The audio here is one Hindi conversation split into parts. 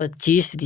25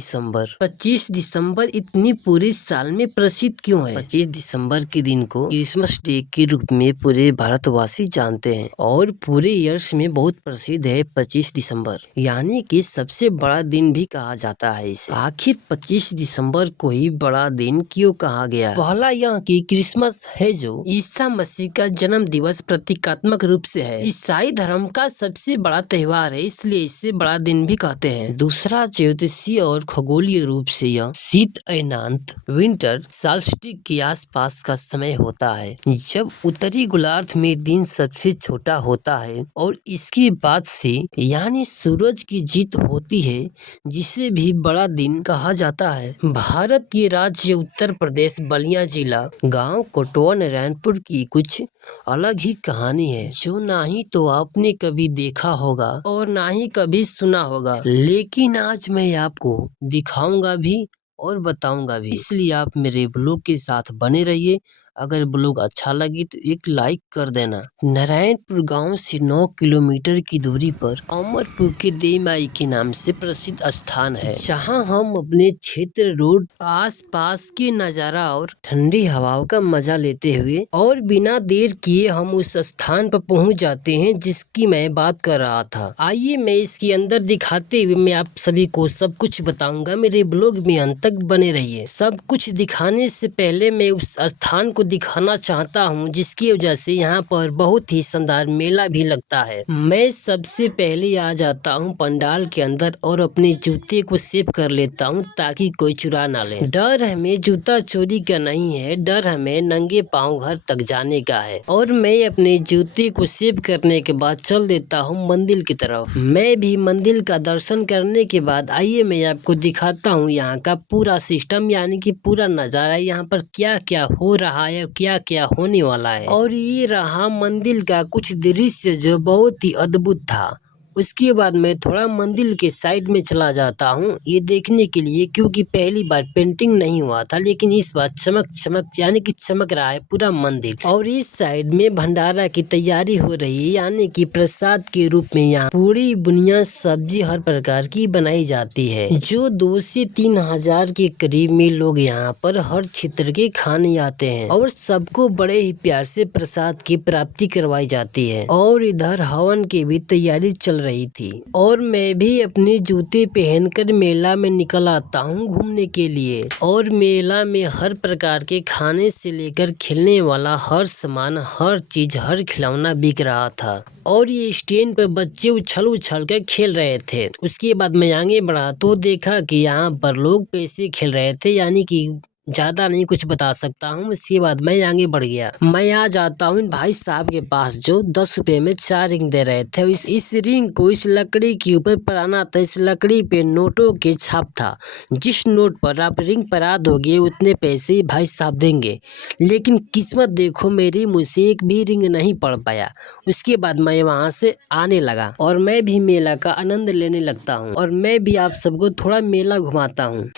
दिसंबर इतनी पूरे साल में प्रसिद्ध क्यों है? 25 दिसंबर के दिन को क्रिसमस डे के रूप में पूरे भारतवासी जानते हैं और पूरे ईयर्स में बहुत प्रसिद्ध है 25 दिसंबर, यानी कि सबसे बड़ा दिन भी कहा जाता है इसे। आखिर 25 दिसंबर को ही बड़ा दिन क्यों कहा गया? पहला यह कि क्रिसमस है जो ईसा मसीह का जन्म दिवस प्रतीकात्मक रूप से है। ईसाई धर्म का सबसे बड़ा त्योहार है, इसलिए इसे बड़ा दिन भी कहते हैं। दूसरा, ज्योतिषीय और खगोलीय रूप से यह शीत अयनांत विंटर साल्स्टिस के आसपास का समय होता है, जब उत्तरी गोलार्ध में दिन सबसे छोटा होता है और इसके बाद से यानी सूरज की जीत होती है, जिसे भी बड़ा दिन कहा जाता है। भारत के राज्य उत्तर प्रदेश बलिया जिला गांव कोटवा नारायणपुर की कुछ अलग ही कहानी है, जो ना ही तो आपने कभी देखा होगा और ना ही कभी सुना होगा, लेकिन आज मैं आपको दिखाऊंगा भी और बताऊंगा भी, इसलिए आप मेरे ब्लॉग के साथ बने रहिए। अगर ब्लॉग अच्छा लगे तो एक लाइक कर देना। नारायणपुर गांव से 9 किलोमीटर की दूरी पर अमरपुर के देई माई के नाम से प्रसिद्ध स्थान है, जहां हम अपने क्षेत्र रोड आस पास के नजारा और ठंडी हवाओं का मजा लेते हुए और बिना देर किए हम उस स्थान पर पहुंच जाते हैं जिसकी मैं बात कर रहा था। आइए मैं इसके अंदर दिखाते हुए मैं आप सभी को सब कुछ बताऊंगा। मेरे ब्लॉग में अंत तक बने रहिए। सब कुछ दिखाने से पहले मैं उस स्थान को दिखाना चाहता हूं, जिसकी वजह से यहाँ पर बहुत ही शानदार मेला भी लगता है। मैं सबसे पहले आ जाता हूँ पंडाल के अंदर और अपने जूते को सेव कर लेता हूँ ताकि कोई चुरा ना ले। डर हमें जूता चोरी का नहीं है, डर हमें नंगे पाँव घर तक जाने का है। और मैं अपने जूते को सेव करने के बाद चल देता हूँ मंदिर की तरफ। मैं भी मंदिर का दर्शन करने के बाद आइए मैं आपको दिखाता हूँ यहाँ का पूरा सिस्टम, यानी कि पूरा नज़ारा, यहाँ पर क्या क्या हो रहा है, क्या क्या होने वाला है। और ये रहा मंदिर का कुछ दृश्य जो बहुत ही अद्भुत था। उसके बाद मैं थोड़ा मंदिर के साइड में चला जाता हूँ ये देखने के लिए, क्योंकि पहली बार पेंटिंग नहीं हुआ था, लेकिन इस बार चमक चमक यानी कि चमक रहा है पूरा मंदिर। और इस साइड में भंडारा की तैयारी हो रही है, यानी कि प्रसाद के रूप में यहाँ पूरी बुनिया सब्जी हर प्रकार की बनाई जाती है, जो 2 से 3 हजार के करीब में लोग यहाँ पर हर क्षेत्र के खाने आते हैं और सबको बड़े ही प्यार से प्रसाद की प्राप्ति करवाई जाती है। और इधर हवन की भी तैयारी चल रही थी और मैं भी अपने जूते पहनकर मेला में निकल आता हूँ घूमने के लिए। और मेला में हर प्रकार के खाने से लेकर खेलने वाला हर सामान, हर चीज, हर खिलौना बिक रहा था। और ये स्टैंड पर बच्चे उछल उछल कर खेल रहे थे। उसके बाद मैं आगे बढ़ा तो देखा कि यहाँ पर लोग पैसे खेल रहे थे, यानी कि ज्यादा नहीं कुछ बता सकता हूँ। उसके बाद मैं आगे बढ़ गया। मैं आ जाता हूँ भाई साहब के पास जो 10 रुपए में 4 रिंग दे रहे थे। इस रिंग को इस लकड़ी के ऊपर पराना था। इस लकड़ी पे नोटों के छाप था। जिस नोट पर आप रिंग परा दोगे उतने पैसे भाई साहब देंगे। लेकिन किस्मत देखो मेरी, मुझसे एक भी रिंग नहीं पड़ पाया। उसके बाद मैं वहाँ से आने लगा और मैं भी मेला का आनंद लेने लगता हूँ और मैं भी आप सबको थोड़ा मेला घुमाता हूँ।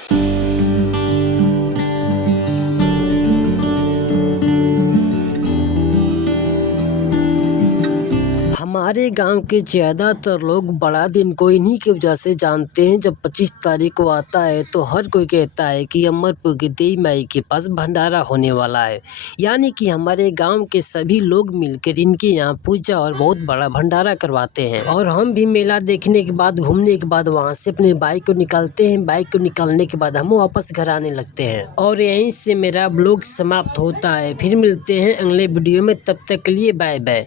हमारे गांव के ज्यादातर लोग बड़ा दिन को इन्हीं की वजह से जानते हैं। जब 25 तारीख को आता है तो हर कोई कहता है कि अमरपुर के देई माई के पास भंडारा होने वाला है, यानी कि हमारे गांव के सभी लोग मिलकर इनके यहाँ पूजा और बहुत बड़ा भंडारा करवाते हैं। और हम भी मेला देखने के बाद, घूमने के बाद वहाँ से अपने बाइक को निकालते हैं। बाइक को निकालने के बाद हम वापस घर आने लगते हैं और यहीं से मेरा ब्लॉग समाप्त होता है। फिर मिलते हैं अगले वीडियो में, तब तक के लिए बाय बाय।